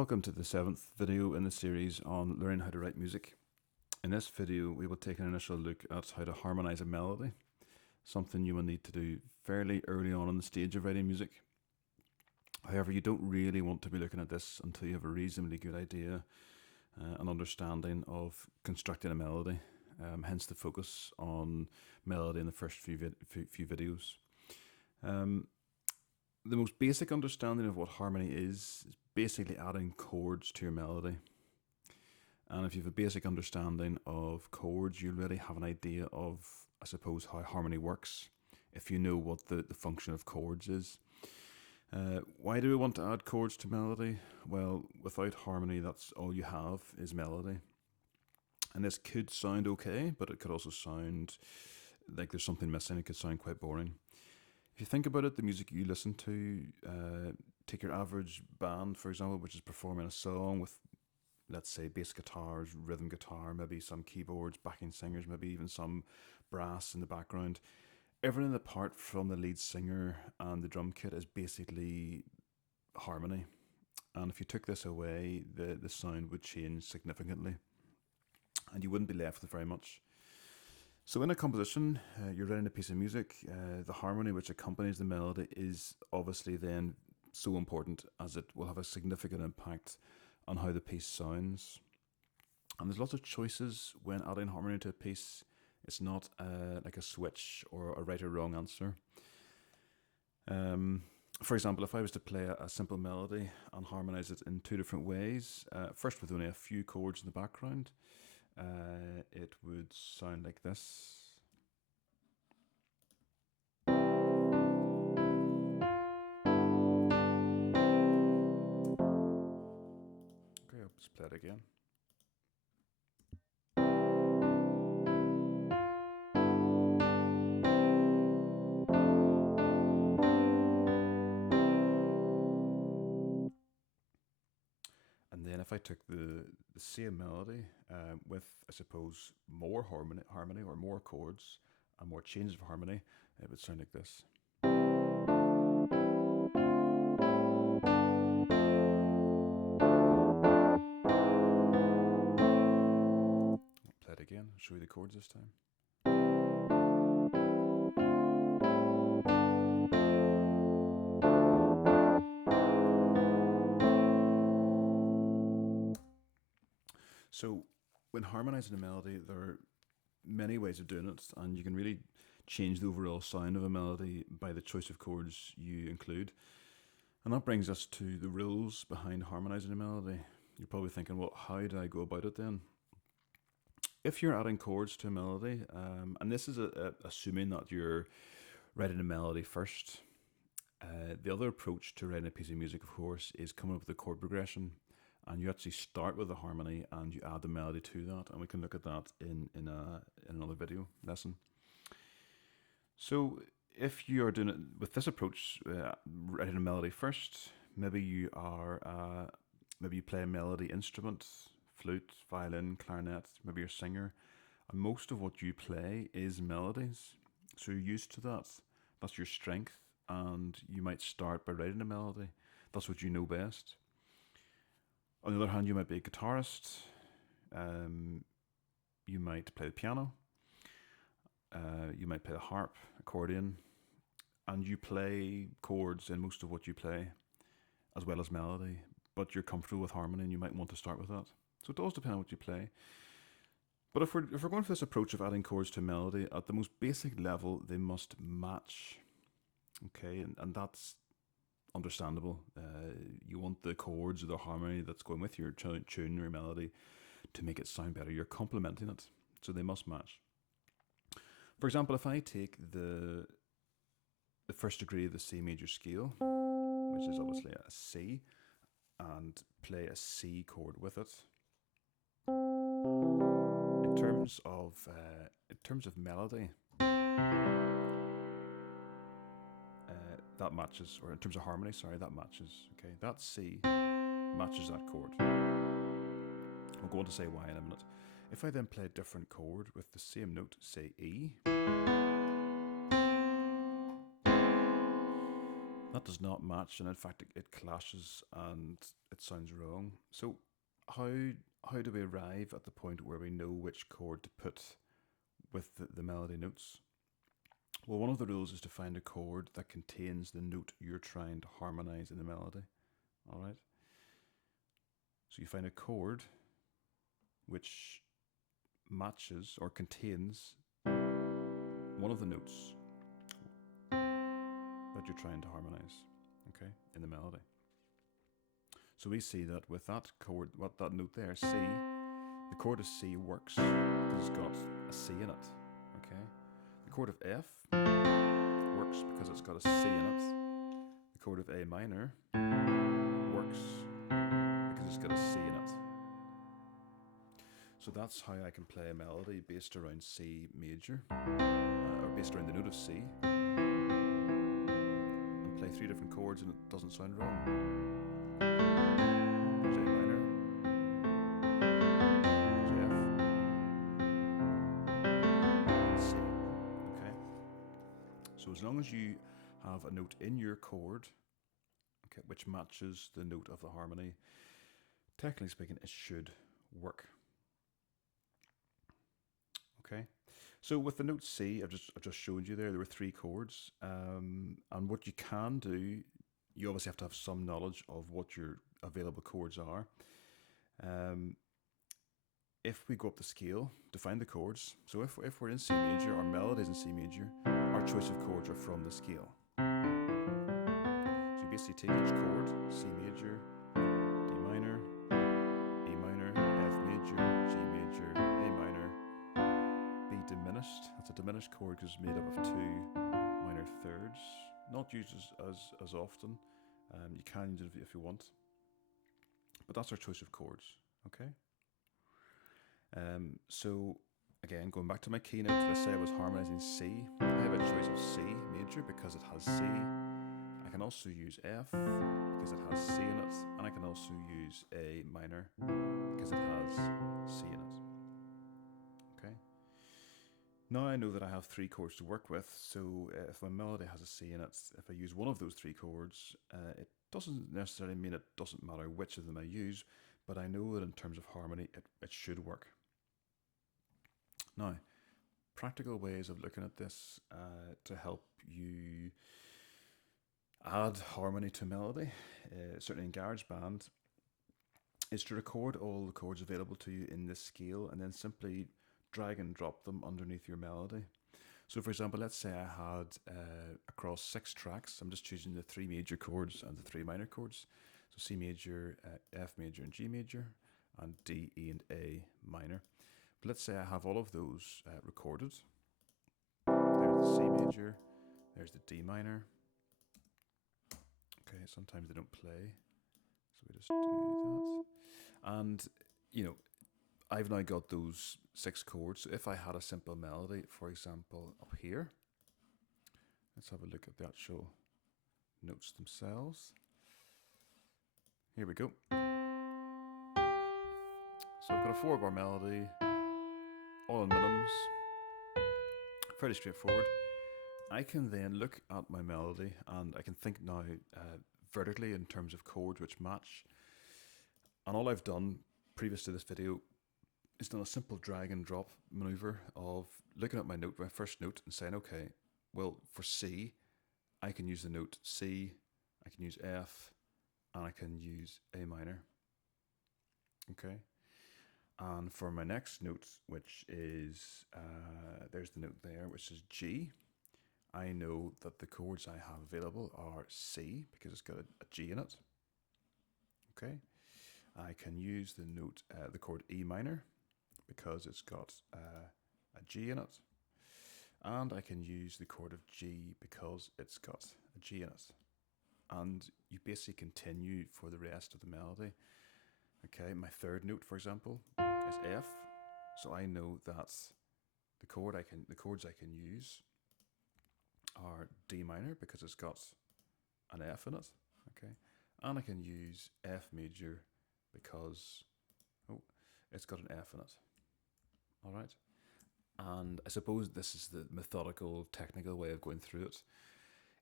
Welcome to the 7th video in the series on learning how to write music. In this video, we will take an initial look at how to harmonize a melody, something you will need to do fairly early on in the stage of writing music. However, you don't really want to be looking at this until you have a reasonably good idea and understanding of constructing a melody, hence the focus on melody in the first few videos. The most basic understanding of what harmony is basically adding chords to your melody. And if you have a basic understanding of chords, you already have an idea of, I suppose, how harmony works, if you know what the function of chords is. Why do we want to add chords to melody? Well, without harmony, that's all you have is melody. And this could sound okay, but it could also sound like there's something missing. It could sound quite boring. If you think about it, the music you listen to, take your average band, for example, which is performing a song with, let's say, bass guitars, rhythm guitar, maybe some keyboards, backing singers, maybe even some brass in the background. Everything apart from the lead singer and the drum kit is basically harmony. And if you took this away, the sound would change significantly, and you wouldn't be left with very much. So in a composition, you're writing a piece of music, the harmony which accompanies the melody is obviously then so important, as it will have a significant impact on how the piece sounds. And there's lots of choices when adding harmony to a piece. It's not like a switch or a right or wrong answer. For example, if I was to play a simple melody and harmonize it in two different ways, first with only a few chords in the background, it would sound like this. Okay, let's play it again. And then if I took the same melody with, I suppose, more harmony or more chords and more changes of harmony, it would sound like this. I'll play it again, show you the chords this time. So when harmonizing a melody, there are many ways of doing it, and you can really change the overall sound of a melody by the choice of chords you include. And that brings us to the rules behind harmonizing a melody. You're probably thinking, well, how do I go about it then? If you're adding chords to a melody, and this is assuming that you're writing a melody first, the other approach to writing a piece of music, of course, is coming up with a chord progression. And you actually start with the harmony and you add the melody to that, and we can look at that in another video lesson. So if you are doing it with this approach, writing a melody first, maybe you play a melody instrument, flute, violin, clarinet, maybe you're a singer, and most of what you play is melodies. So you're used to that. That's your strength, and you might start by writing a melody. That's what you know best. On the other hand, you might be a guitarist, you might play the piano, you might play the harp, accordion, and you play chords in most of what you play, as well as melody, but you're comfortable with harmony and you might want to start with that. So it does depend on what you play. But if we're going for this approach of adding chords to melody, at the most basic level, they must match. Okay, and that's understandable. You want the chords or the harmony that's going with your tune or your melody to make it sound better. You're complementing it, so they must match. For example, if I take the first degree of the C major scale, which is obviously a C, and play a C chord with it, in terms of melody, that matches, or in terms of harmony, sorry, that matches. Okay, that C matches that chord. We'll go on to say why in a minute. If I then play a different chord with the same note, say E, That does not match, and in fact, it clashes and it sounds wrong. So, how how do we arrive at the point where we know which chord to put with the melody notes? Well, one of the rules is to find a chord that contains the note you're trying to harmonize in the melody. All right. So you find a chord which matches or contains one of the notes that you're trying to harmonize, okay, in the melody. So we see that with that chord, what that note there, C, the chord of C works because it's got a C in it, okay. The chord of F works because it's got a C in it. The chord of A minor works because it's got a C in it. So that's how I can play a melody based around C major, or based around the note of C, and play three different chords and it doesn't sound wrong. There's A minor, there's F, and C. Okay? So as long as you have a note in your chord, okay, which matches the note of the harmony, technically speaking, it should work. Okay, so with the note C, I've just showed you there were three chords, and what you can do, you obviously have to have some knowledge of what your available chords are. If we go up the scale to find the chords, so if we're in C major, our melody is in C major, our choice of chords are from the scale. So you basically take each chord, C major, D minor, E minor, F major, G major, A minor, B diminished. That's a diminished chord because it's made up of two minor thirds. Not used as often. You can use it if you want. But that's our choice of chords, okay? So again, going back to my keynote, let's say I was harmonizing C. I have a choice of C major because it has C. I can also use F because it has C in it, and I can also use A minor because it has C in it. Okay. Now I know that I have three chords to work with, so if my melody has a C in it, if I use one of those three chords, it doesn't necessarily mean it doesn't matter which of them I use, but I know that in terms of harmony, it should work. Now, practical ways of looking at this to help you add harmony to melody, certainly in GarageBand, is to record all the chords available to you in this scale and then simply drag and drop them underneath your melody. So for example, let's say I had across 6 tracks, I'm just choosing the 3 major chords and the 3 minor chords. So C major, F major and G major, and D, E and A minor. But let's say I have all of those recorded. There's the C major, there's the D minor. Okay, sometimes they don't play, so we just do that. And, you know, I've now got those 6 chords. So if I had a simple melody, for example, up here, let's have a look at the actual notes themselves. Here we go. So I've got a 4-bar melody, all in minims, fairly straightforward. I can then look at my melody and I can think now vertically in terms of chords which match. And all I've done previous to this video is done a simple drag and drop maneuver of looking at my note, my first note, and saying, okay, well, for C, I can use the note C, I can use F, and I can use A minor. Okay. And for my next note, which is, there's the note there, which is G, I know that the chords I have available are C, because it's got a G in it. Okay. I can use the note, the chord E minor, because it's got a G in it. And I can use the chord of G because it's got a G in it. And you basically continue for the rest of the melody. Okay, my third note, for example, is F. So I know that the chords I can use are D minor because it's got an F in it. Okay, and I can use F major because it's got an F in it. All right. And I suppose this is the methodical, technical way of going through it.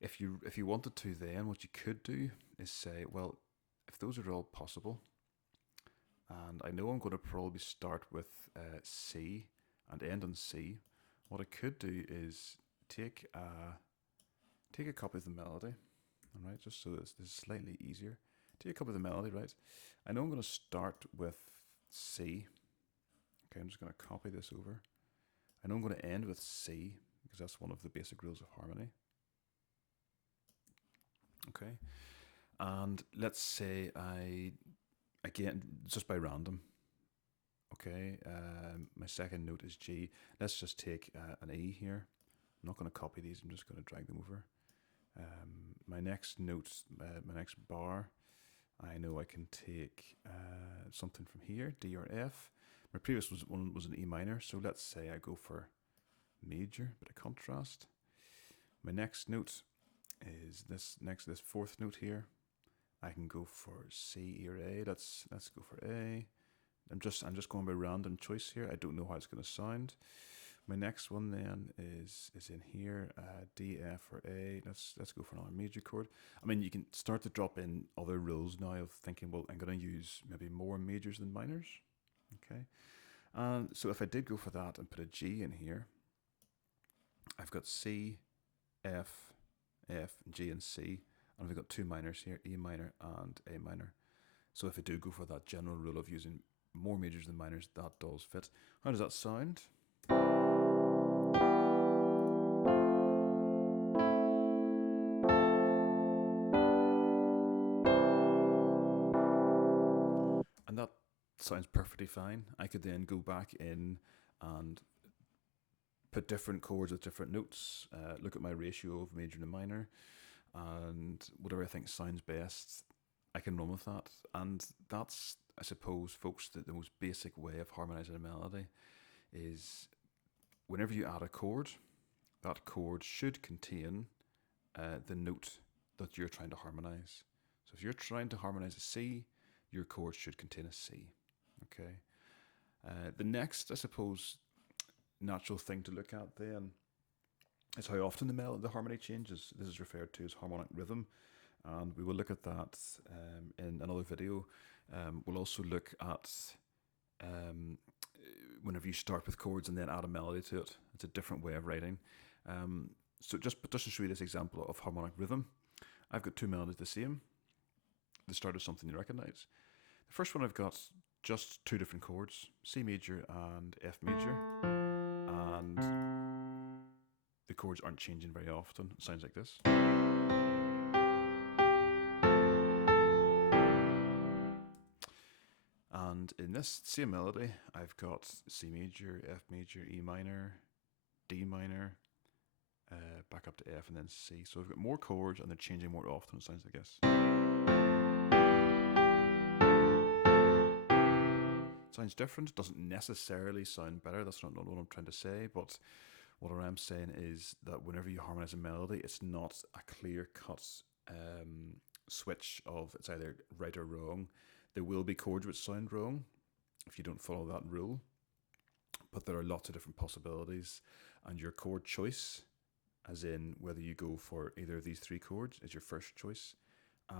if you wanted to, then what you could do is say, well, if those are all possible, and I know I'm going to probably start with C and end on C, what I could do is take a copy of the melody, all right, just so this is slightly easier. Take a copy of the melody, right? I know I'm going to start with C. Okay, I'm just going to copy this over. I know I'm going to end with C because that's one of the basic rules of harmony. Okay, and let's say again, just by random, okay, my second note is G. Let's just take an E here. I'm not going to copy these, I'm just going to drag them over. My next note, my next bar, I know I can take something from here, D or F. My previous one was an E minor, so let's say I go for major, bit of contrast. My next note is this fourth note here. I can go for C, E, or A. Let's go for A. I'm just going by random choice here. I don't know how it's going to sound. My next one then is in here, D, F, or A. Let's go for another major chord. I mean, you can start to drop in other rules now of thinking, well, I'm going to use maybe more majors than minors. Okay, so if I did go for that and put a G in here, I've got C, F, G, and C, and we've got two minors here, E minor and A minor. So if I do go for that general rule of using more majors than minors, that does fit. How does that sound? And that sounds perfectly fine. I could then go back in and put different chords with different notes, look at my ratio of major to minor, and whatever I think sounds best, I can run with that. And that's, I suppose, folks, the most basic way of harmonizing a melody is whenever you add a chord, that chord should contain the note that you're trying to harmonize. So if you're trying to harmonize a C, your chord should contain a C. Okay. The next, I suppose, natural thing to look at then is how often the harmony changes. This is referred to as harmonic rhythm, and we will look at that in another video. We'll also look at whenever you start with chords and then add a melody to it. It's a different way of writing. So just to show you this example of harmonic rhythm, I've got two melodies the same. The start of something you recognize. The first one I've got just two different chords, C major and F major, and the chords aren't changing very often. It sounds like this. And in this same melody, I've got C major, F major, E minor, D minor, back up to F and then C. So I've got more chords and they're changing more often. It sounds like this. Sounds different, doesn't necessarily sound better. That's not what I'm trying to say, but what I am saying is that whenever you harmonize a melody, it's not a clear-cut switch of it's either right or wrong. There will be chords which sound wrong if you don't follow that rule, but there are lots of different possibilities, and your chord choice, as in whether you go for either of these three chords, is your first choice,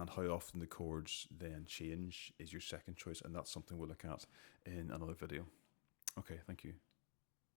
and how often the chords then change is your second choice, and that's something we'll look at in another video. Okay, thank you.